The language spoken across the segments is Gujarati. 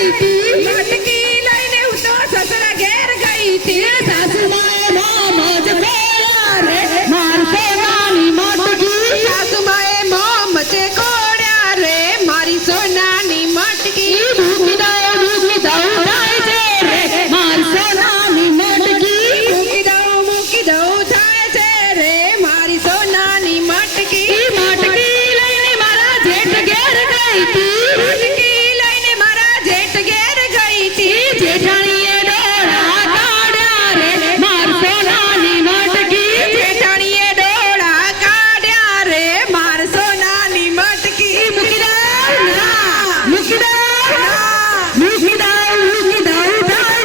ગઈ તી મટકી લઈને હું તો સસરા ઘેર ગઈ તી સાસુમાએ મોજ કોળ્યા રે માર સોનાની મટકી સાસુમાએ મોમ છે કોડ્યા રે મારી સોનાની મટકી મૂકી દઉં થાય છે રે માર સોનાની મટકી મૂકી દઉં થાય છે રે મારી સોનાની મટકી મટકી લઈને મારા જેઠ ઘેર ગઈ તી મટકી લઈને મારા જેઠ ઘેર ગઈ તી જેઠાણીએ ડોળા કાઢ્યા રે માર સોનાની મટકી જેઠાણીએ ડોળા કાઢ્યા રે માર સોનાની મટકી મૂકી દઉં થાય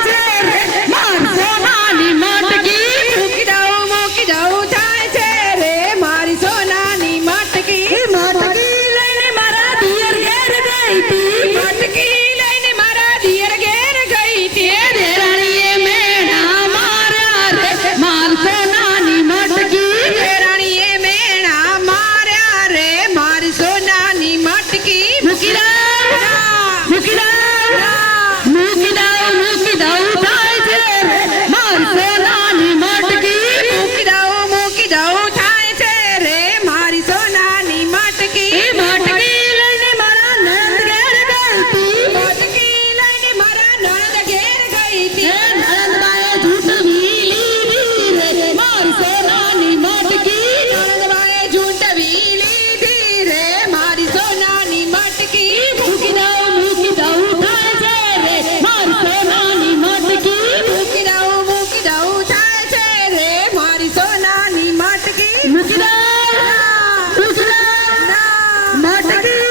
છે રે માર સોનાની મટકી મૂકી દઉં થાય છે રે મારી સોનાની મટકી મટકી લઈને મારા દિયર ઘેર ગઈ તી મટકી લઈને મારા દિયર ઘેર ગઈ તી દેરાણીએ મેણા માર્યા રે માર સોનાની મટકી દેરાણીએ મેણા માર્યા રે મારી સોનાની મટકી મૂકી દઉં થાય છે રે માર સોનાની મટકી મૂકી દઉં થાય છે રે મારી સોનાની મટકી મટકી લઈને મારા નણંદ ઘેર ગઈ તી મટકી લઈને મારા નણંદ ઘેર ગઈ તી નણંદબાએ ઝૂંટવી લીધી રે માર સોનાની મટકી નણંદબાએ ઝૂંટવી લીધી રે મારી સોનાની મટકી મૂકી દઉં થાય છે રે માર સોનાની મટકી મૂકી દઉં થાય છે રે મારી સોનાની મટકી મૂકી દઉં મટકી